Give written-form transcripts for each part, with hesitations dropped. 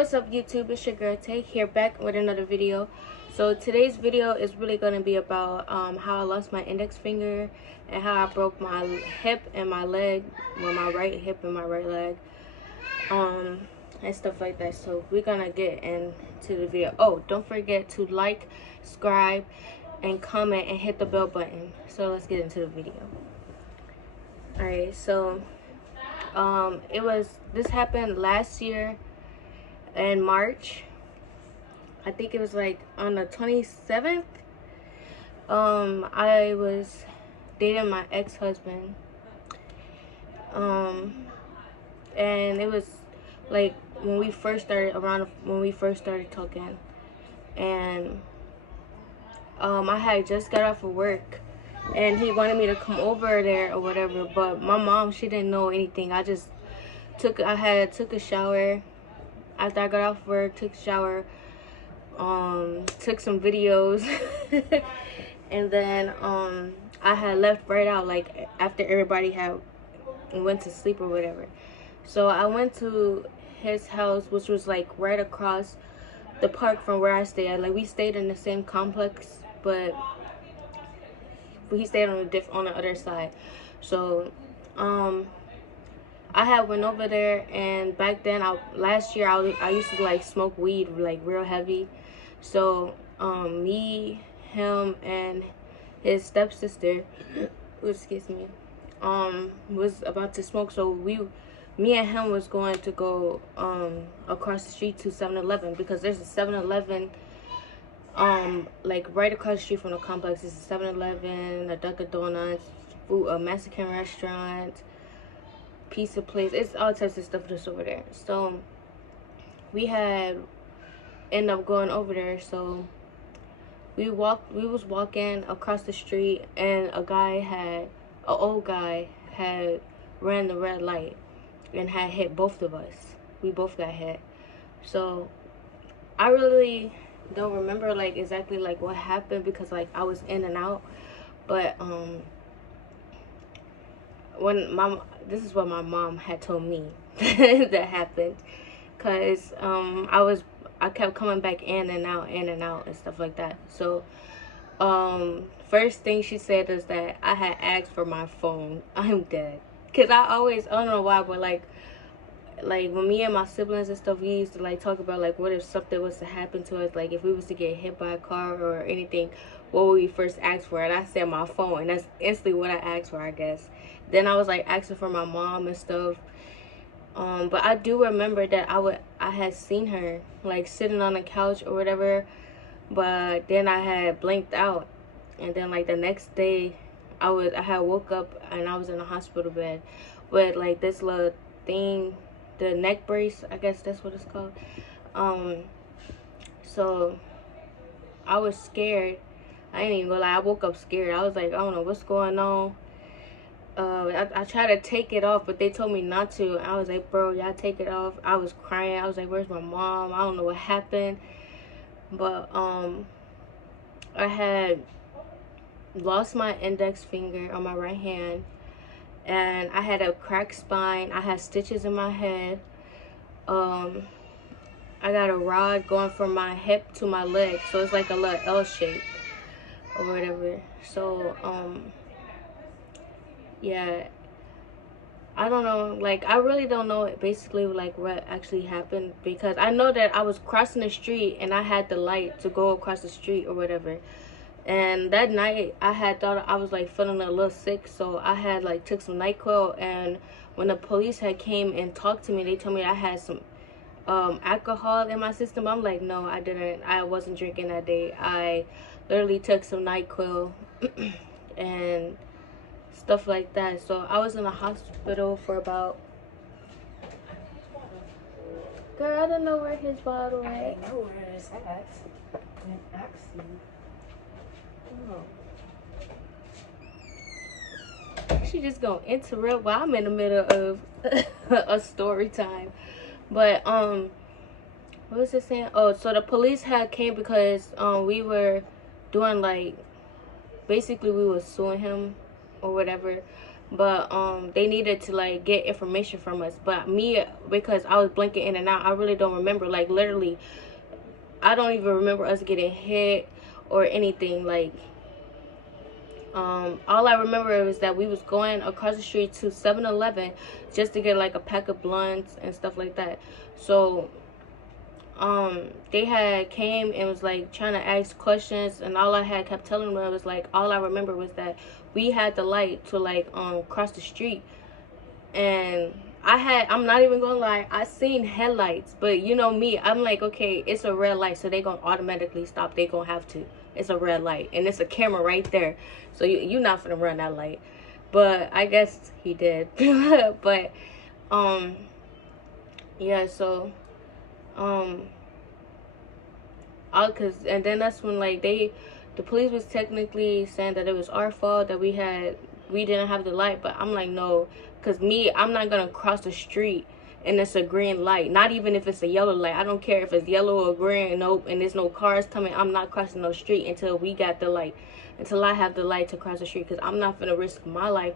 What's up YouTube, it's your girl Tay here, back with another video. So today's video is really going to be about how I lost my index finger and how I broke my hip and my leg, well, my right hip and my right leg, and stuff like that. So we're gonna get into the video. Oh, don't forget to like, subscribe, and comment and hit the bell button. So let's get into the video. Alright, so this happened last year in March. I think it was like on the 27th. I was dating my ex-husband, and it was like when we first started talking, and I had just got off of work and he wanted me to come over there or whatever, but my mom, she didn't know anything. I took a shower after I got off work, took a shower, took some videos, and then I had left right out, like after everybody had went to sleep or whatever. So I went to his house, which was like right across the park from where I stayed at. Like we stayed in the same complex, but he stayed on the other side. So I had went over there, and back then last year I used to like smoke weed like real heavy. So me, him, and his stepsister, excuse me, was about to smoke. So me and him was going to go across the street to 7-Eleven, because there's a 7-Eleven like right across the street from the complex. It's a 7-Eleven, a Dunkin' Donuts, a Mexican restaurant, pizza place. It's all types of stuff that's over there. So we had ended up going over there. So we was walking across the street, and an old guy had ran the red light and had hit both of us. We both got hit. So I really don't remember like exactly like what happened, because like I was in and out. But this is what my mom had told me that happened, because I kept coming back in and out and stuff like that. So first thing she said is that I had asked for my phone. I'm dead, because I don't know why, but like when me and my siblings and stuff, we used to like talk about like what if something was to happen to us, like if we was to get hit by a car or anything, what would we first ask for? And I said my phone, and that's instantly what I asked for, I guess. Then I was like asking for my mom and stuff. But I do remember that I had seen her like sitting on the couch or whatever, but then I had blinked out, and then like the next day I had woke up and I was in a hospital bed with like this little thing, the neck brace, I guess that's what it's called. So I was scared. I ain't even gonna lie, I woke up scared. I was like, I don't know what's going on. I tried to take it off, but they told me not to. I was like, bro, y'all take it off. I was crying. I was like, where's my mom? I don't know what happened. But I had lost my index finger on my right hand, and I had a cracked spine. I had stitches in my head. I got a rod going from my hip to my leg, so it's like a little L shape or whatever. So yeah, I don't know, like I really don't know basically like what actually happened, because I know that I was crossing the street and I had the light to go across the street or whatever. And that night I had thought I was like feeling a little sick, so I had like took some NyQuil, and when the police had came and talked to me, they told me I had some alcohol in my system. I'm like, no, I didn't. I wasn't drinking that day. I literally took some NyQuil and stuff like that. So I was in the hospital for about, girl, I don't know where his bottle at. I know where it's at. And ask you. Oh. She just gonna interrupt while I'm in the middle of a story time. But what was it saying? Oh, so the police had came because we were doing like, basically we were suing him or whatever, but they needed to like get information from us. But me, because I was blinking in and out, I really don't remember. Like literally, I don't even remember us getting hit or anything. Like all I remember was that we was going across the street to 7-Eleven just to get like a pack of blunts and stuff like that. So they had came and was like trying to ask questions, and all I had kept telling them was like, all I remember was that we had the light to like cross the street. And I'm not even gonna lie, I seen headlights, but you know me, I'm like, okay, it's a red light, so they gonna automatically stop. They gonna have to. It's a red light and it's a camera right there, so you not gonna run that light. But I guess he did. But yeah, so cause and then that's when like the police was technically saying that it was our fault that we didn't have the light. But I'm like, no, cause me, I'm not gonna cross the street and it's a green light. Not even if it's a yellow light. I don't care if it's yellow or green. Nope. And there's no cars coming. I'm not crossing no street until we got the light. Until I have the light to cross the street, cause I'm not gonna risk my life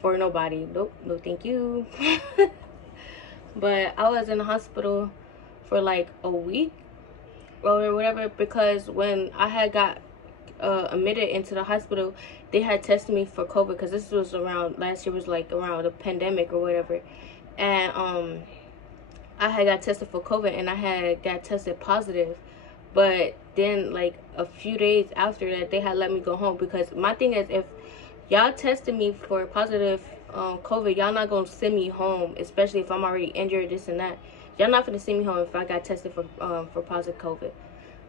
for nobody. Nope. No, thank you. But I was in the hospital for like a week or whatever, because when I had got admitted into the hospital, they had tested me for COVID, because this was around last year, was like around the pandemic or whatever. And I had got tested for COVID, and I had got tested positive. But then like a few days after that, they had let me go home, because my thing is, if y'all tested me for positive COVID, y'all not gonna send me home, especially if I'm already injured, this and that. Y'all not gonna send me home if I got tested for positive COVID.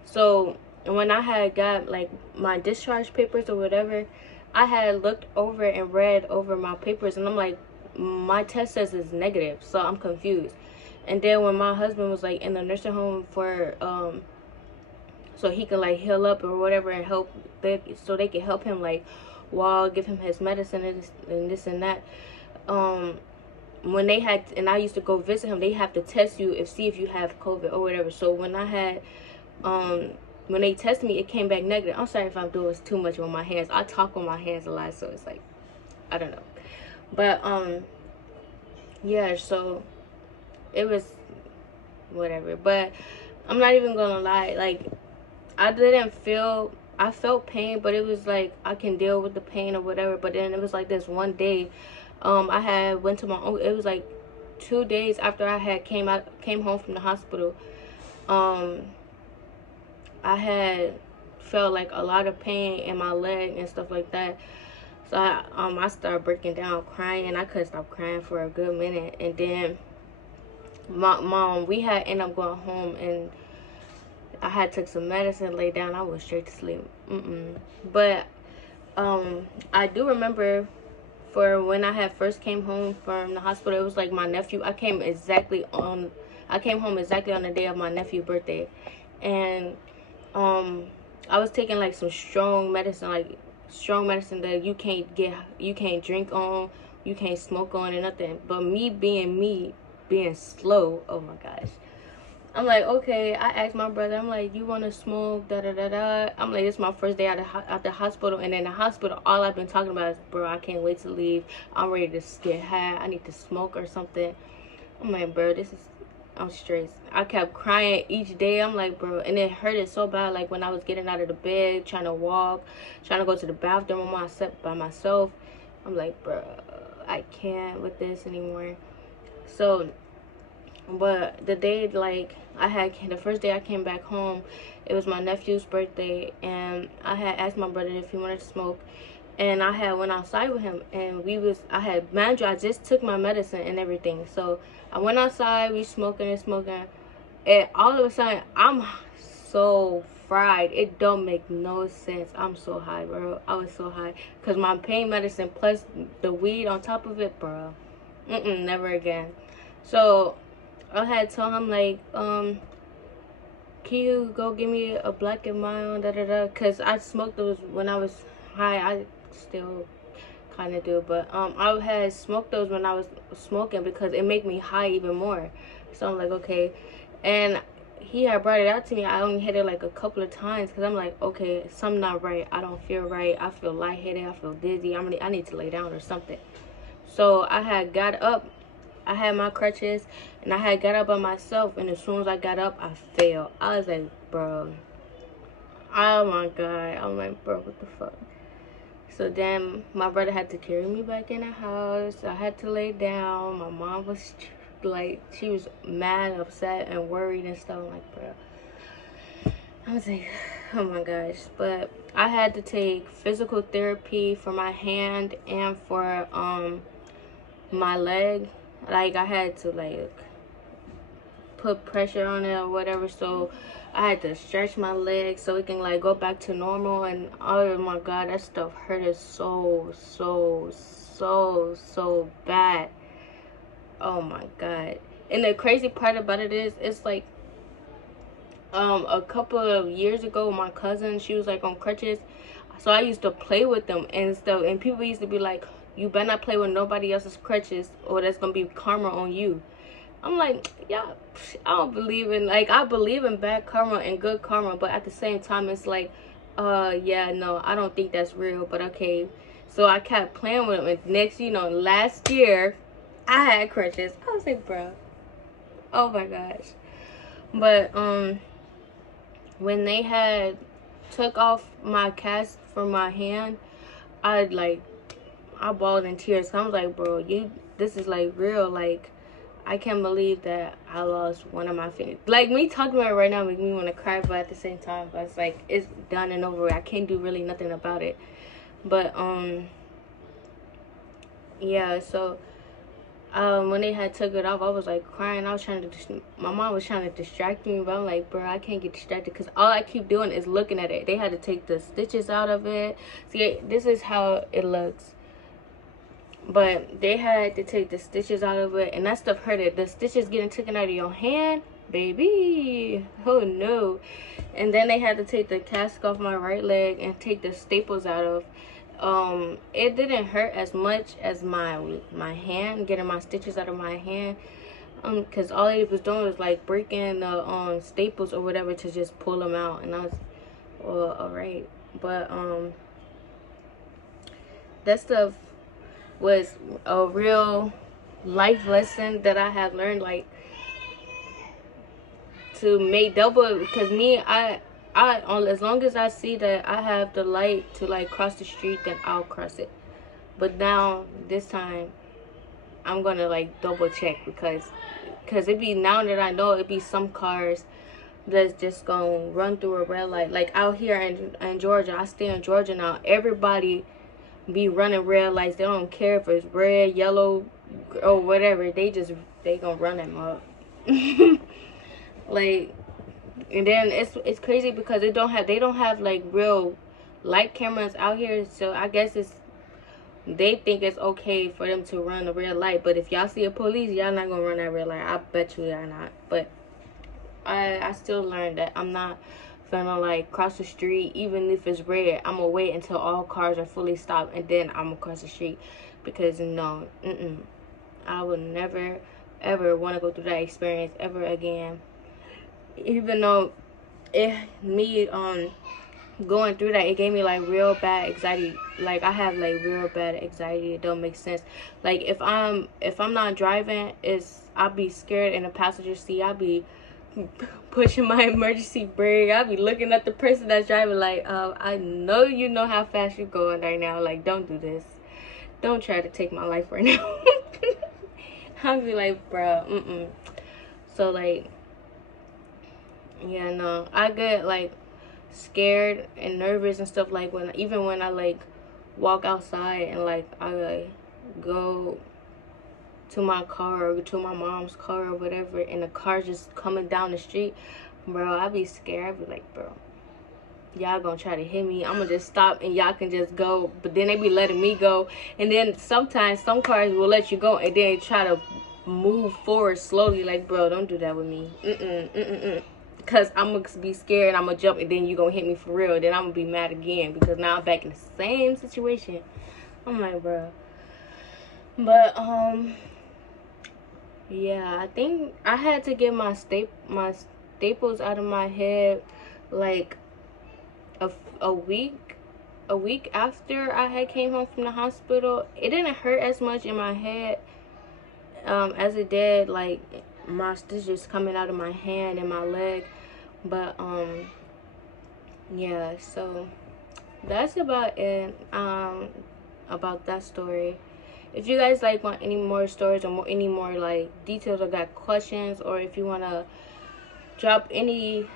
So when I had got like my discharge papers or whatever, I had looked over and read over my papers, and I'm like, my test says it's negative, so I'm confused. And then when my husband was like in the nursing home for so he could like heal up or whatever, and so they could help him like while give him his medicine and this and that. When they had, and I used to go visit him, they have to test you see if you have COVID or whatever. So when I had when they tested me, it came back negative. I'm sorry if I'm doing too much with my hands. I talk with my hands a lot, so it's like, I don't know. But yeah, so it was whatever. But I'm not even gonna lie, like I felt pain, but it was like I can deal with the pain or whatever. But then it was like this one day, I had went to my own, it was like 2 days after I had came home from the hospital. I had felt like a lot of pain in my leg and stuff like that. So I started breaking down crying. I couldn't stop crying for a good minute. And then my mom, we had ended up going home, and I had took some medicine, lay down, I went straight to sleep. But I do remember for when I had first came home from the hospital, it was like my nephew. I came home exactly on the day of my nephew's birthday. And I was taking like some strong medicine that you can't drink on, you can't smoke on, and nothing. But me being slow, oh my gosh, I'm like, okay. I asked my brother, I'm like, you want to smoke, da da da da. I'm like, it's my first day out the hospital, and in the hospital, all I've been talking about is, bro, I can't wait to leave, I'm ready to get high, I need to smoke or something. I'm like, bro, I'm straight. I kept crying each day. I'm like, bro, and it hurted so bad. Like when I was getting out of the bed, trying to walk, trying to go to the bathroom by myself. I'm like, bro, I can't with this anymore. So, but the day, like, the first day I came back home, it was my nephew's birthday, and I had asked my brother if he wanted to smoke. And I had went outside with him, and I just took my medicine and everything. So I went outside, we smoking, and all of a sudden, I'm so fried. It don't make no sense. I'm so high, bro. I was so high. Because my pain medicine plus the weed on top of it, bro. Never again. So I had told him, like, can you go give me a black and mild, da-da-da? Because I smoked those when I was high. I still kind of do, but I had smoked those when I was smoking because it made me high even more. So I'm like, okay. And he had brought it out to me. I only hit it like a couple of times because I'm like, okay, something not right. I don't feel right. I feel lightheaded. I feel dizzy. I need to lay down or something. So I had got up. I had my crutches, and I had got up by myself. And as soon as I got up, I fell. I was like, bro, oh my god. I'm like, bro, what the fuck? So then my brother had to carry me back in the house. I had to lay down. My mom was like, she was mad, upset, and worried and stuff. I'm like, bro. I was like, oh my gosh. But I had to take physical therapy for my hand and for my leg. Like, I had to like put pressure on it or whatever, so I had to stretch my leg so it can like go back to normal. And oh my god, that stuff hurted so bad. Oh my god. And the crazy part about it is, it's like a couple of years ago, my cousin, she was like on crutches, so I used to play with them and stuff, and people used to be like, you better not play with nobody else's crutches or that's gonna be karma on you. I'm like, yeah, I don't believe in, like, I believe in bad karma and good karma, but at the same time, it's like, yeah, no, I don't think that's real, but okay. So I kept playing with them, and next, last year, I had crutches. I was like, bro, oh my gosh. But, when they had took off my cast from my hand, I bawled in tears. I was like, bro, this is like real, like, I can't believe that I lost one of my fingers. Like, me talking about it right now makes me want to cry, but at the same time, but it's like, it's done and over. I can't do really nothing about it. But, yeah, so, when they had took it off, I was like crying. I was trying to, my mom was trying to distract me, but I'm like, bro, I can't get distracted because all I keep doing is looking at it. They had to take the stitches out of it. See, this is how it looks. But they had to take the stitches out of it, and that stuff hurted. The stitches getting taken out of your hand, baby. Oh no. And then they had to take the cast off my right leg and take the staples out of. It didn't hurt as much as my hand, getting my stitches out of my hand. Because all it was doing was like breaking the staples or whatever to just pull them out, and I was, well, alright. But that stuff was a real life lesson that I have learned, like, to make double, because me, I as long as I see that I have the light to like cross the street, then I'll cross it. But now this time I'm gonna like double check, because it be, now that I know, it be some cars that's just gonna run through a red light. Like out here in Georgia, I stay in Georgia now, everybody be running red lights. They don't care if it's red, yellow, or whatever. They gonna run them up. Like, and then it's crazy because they don't have like real light cameras out here. So I guess they think it's okay for them to run a red light. But if y'all see a police, y'all not gonna run that red light. I bet you y'all not. But I still learned that I'm not gonna like cross the street even if it's red. I'm gonna wait until all cars are fully stopped, and then I'm gonna cross the street, because no, I would never ever want to go through that experience ever again. Even though me going through that, it gave me like real bad anxiety. Like, I have like real bad anxiety. It don't make sense. Like, if I'm not driving, I'll be scared in the passenger seat. I'll be pushing my emergency brake. I'll be looking at the person that's driving like, I know you know how fast you're going right now. Like, don't do this. Don't try to take my life right now. I'll be like, bro, So like, yeah, no, I get like scared and nervous and stuff, like when I like walk outside and like I like go to my car or to my mom's car or whatever, and the car's just coming down the street, bro, I be scared. I be like, bro, y'all gonna try to hit me. I'm gonna just stop and y'all can just go. But then they be letting me go, and then sometimes some cars will let you go and then try to move forward slowly. Like, bro, don't do that with me. Because I'm gonna be scared, I'm gonna jump, and then you gonna hit me for real. Then I'm gonna be mad again because now I'm back in the same situation. I'm like, bro. But yeah, I think I had to get my staples out of my head like a week a week after I had came home from the hospital, it didn't hurt as much in my head as it did like my stitches coming out of my hand and my leg. But yeah, so that's about it about that story. If you guys like want any more stories or any more like details or got questions, or if you want to drop any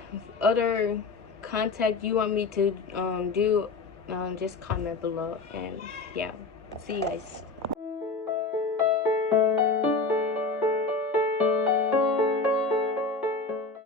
other contact you want me to do, just comment below. And yeah, see you guys.